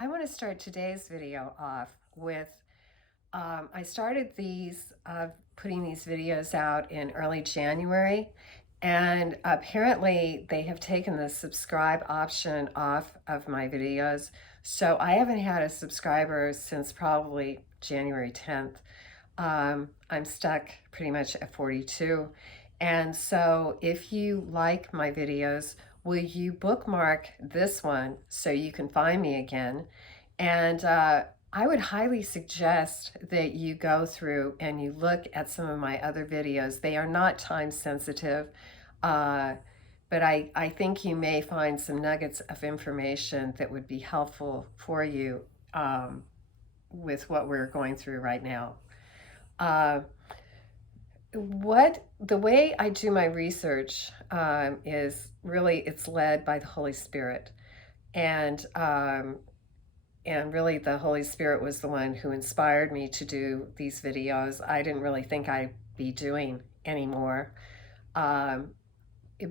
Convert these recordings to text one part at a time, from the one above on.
I want to start today's video off with I started putting these videos out in early January, and apparently they have taken the subscribe option off of my videos. So I haven't had a subscriber since probably January 10th. I'm stuck pretty much at 42. And so if you like my videos, will you bookmark this one so you can find me again? And I would highly suggest that you go through and you look at some of my other videos. They are not time sensitive, uh, but I think you may find some nuggets of information that would be helpful for you with what we're going through right now. Uh, what the way I do my research is really it's led by the Holy Spirit, and really the Holy Spirit was the one who inspired me to do these videos. I didn't really think I'd be doing anymore, um,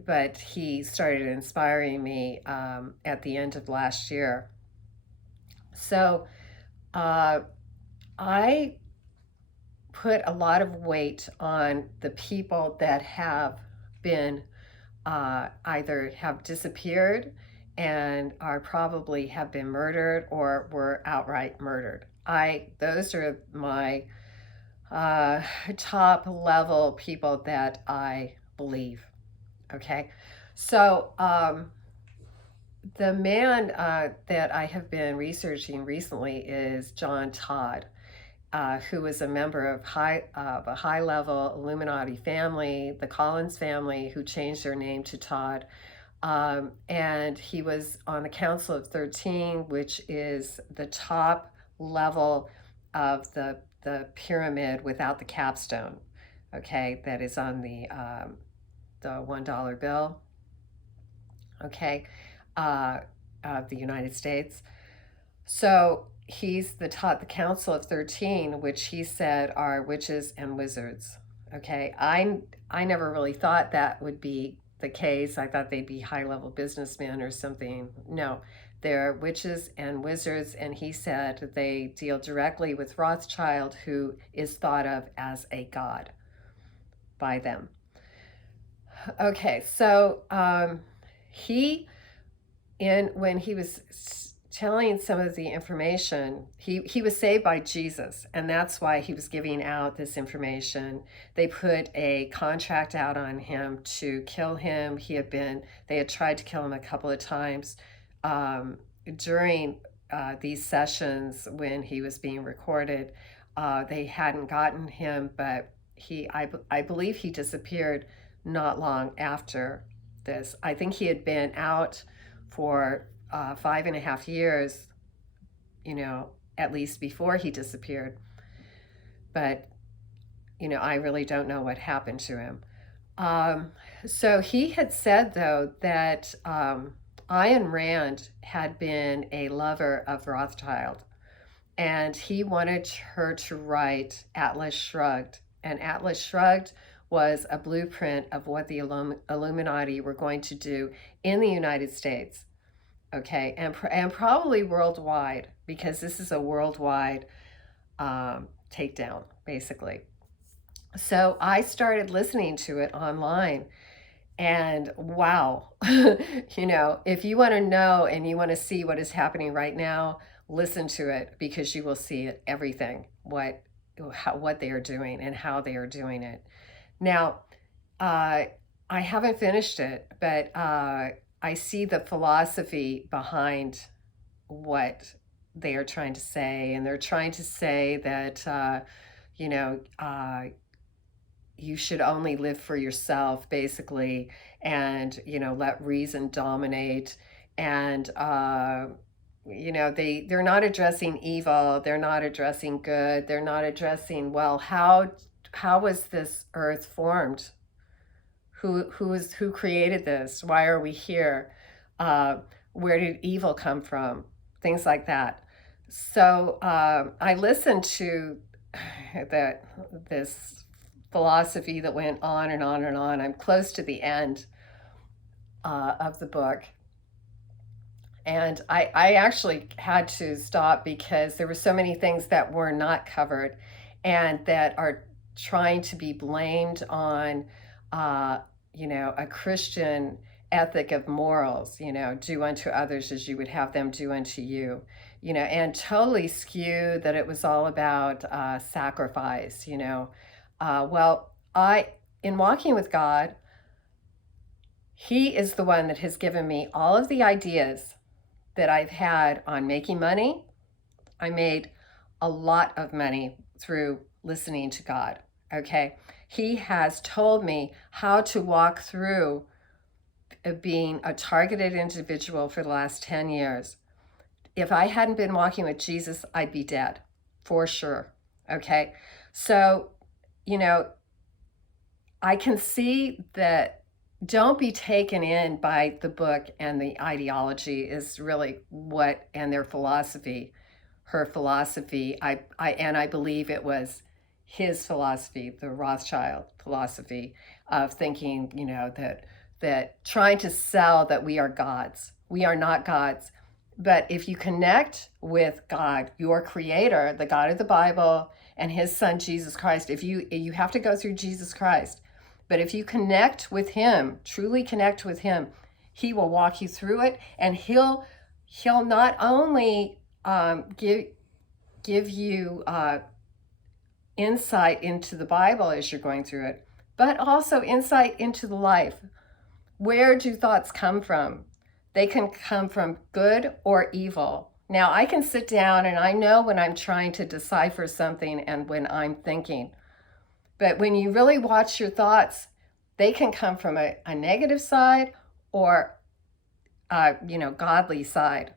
but He started inspiring me at the end of last year. So uh, I put a lot of weight on the people that have been either have disappeared and are probably have been murdered or were outright murdered. Those are my top level people that I believe. Okay, so the man that I have been researching recently is John Todd, who was a member of a high-level Illuminati family, the Collins family, who changed their name to Todd. And he was on the Council of 13, which is the top level of the pyramid without the capstone. Okay, that is on the $1 bill. Okay, of the United States. So he's the Council of 13, which he said are witches and wizards. Okay, I never really thought that would be the case. I thought they'd be high-level businessmen or something. No, they're witches and wizards, and he said they deal directly with Rothschild, who is thought of as a god by them. Okay, so he when he was telling some of the information, he was saved by Jesus, and that's why he was giving out this information. They put a contract out on him to kill him. They had tried to kill him a couple of times during these sessions when he was being recorded. They hadn't gotten him, but I believe he disappeared not long after this. I think he had been out for 5.5 years, at least before he disappeared. But, I really don't know what happened to him. So he had said, though, that Ayn Rand had been a lover of Rothschild, and he wanted her to write Atlas Shrugged. And Atlas Shrugged was a blueprint of what the Illuminati were going to do in the United States. Okay, and probably worldwide, because this is a worldwide takedown, basically. So I started listening to it online, and wow, if you want to know and you want to see what is happening right now, listen to it, because you will see everything, what they are doing and how they are doing it. Now, I haven't finished it, but I see the philosophy behind what they are trying to say. And they're trying to say that, you should only live for yourself, basically, and, let reason dominate. And, they're not addressing evil. They're not addressing good. They're not addressing, well, how was this earth formed? Who created this? Why are we here? Where did evil come from? Things like that. So I listened to this philosophy that went on and on and on. I'm close to the end of the book, And I actually had to stop because there were so many things that were not covered and that are trying to be blamed on, uh, a Christian ethic of morals, do unto others as you would have them do unto you, and totally skew that it was all about sacrifice, well, in walking with God, He is the one that has given me all of the ideas that I've had on making money. I made a lot of money through listening to God, okay? He has told me how to walk through being a targeted individual for the last 10 years. If I hadn't been walking with Jesus, I'd be dead, for sure, okay? So, I can see that don't be taken in by the book and the ideology is really what, and their philosophy, her philosophy. I believe it was his philosophy, the Rothschild philosophy of thinking, that trying to sell that we are gods. We are not gods. But if you connect with God, your creator, the God of the Bible, and his son, Jesus Christ, if you have to go through Jesus Christ, but if you connect with him, truly connect with him, he will walk you through it, and he'll not only give you insight into the Bible as you're going through it, but also insight into the life. Where do thoughts come from? They can come from good or evil. Now, I can sit down and I know when I'm trying to decipher something and when I'm thinking. But when you really watch your thoughts, they can come from a negative side or, godly side.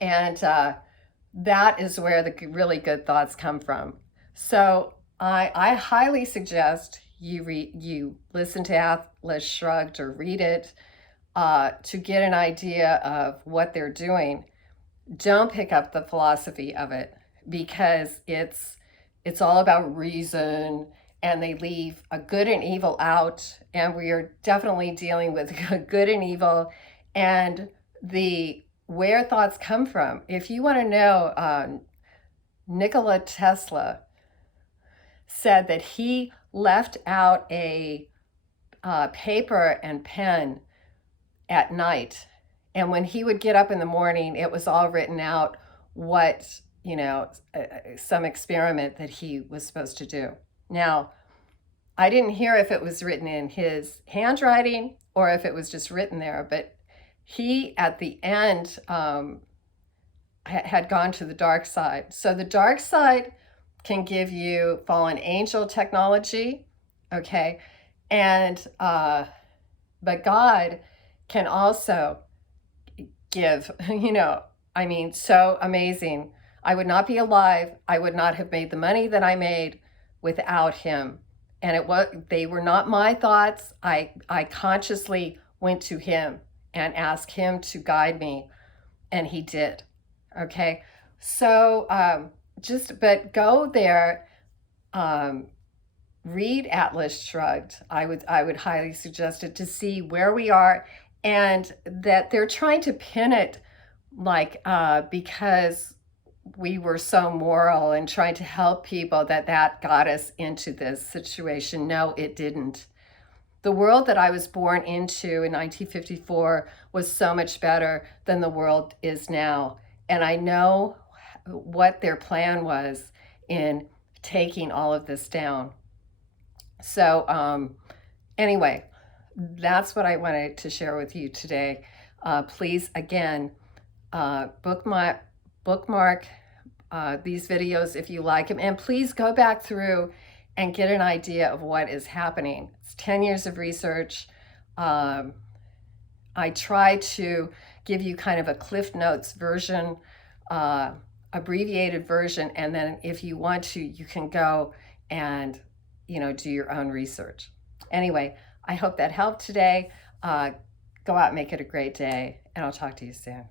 And that is where the really good thoughts come from. So I highly suggest you listen to Atlas Shrugged or read it to get an idea of what they're doing. Don't pick up the philosophy of it because it's all about reason, and they leave a good and evil out, and we are definitely dealing with good and evil and where thoughts come from. If you want to know, Nikola Tesla said that he left out a paper and pen at night, and when he would get up in the morning, it was all written out what, some experiment that he was supposed to do. Now, I didn't hear if it was written in his handwriting or if it was just written there, but he, at the end, had gone to the dark side. So the dark side can give you fallen angel technology, okay? And, but God can also give, so amazing. I would not be alive. I would not have made the money that I made without him. And they were not my thoughts. I consciously went to him and asked him to guide me, and he did. Okay. So, but go there, read Atlas Shrugged. I would highly suggest it to see where we are, and that they're trying to pin it because we were so moral and trying to help people that got us into this situation. No, it didn't. The world that I was born into in 1954 was so much better than the world is now. And I know what their plan was in taking all of this down. So anyway, that's what I wanted to share with you today. Please, again, bookmark these videos if you like them, and please go back through and get an idea of what is happening. It's 10 years of research. I try to give you kind of a Cliff Notes version, abbreviated version, and then if you want to, you can go and do your own research. Anyway, I hope that helped today. Go out and make it a great day, and I'll talk to you soon.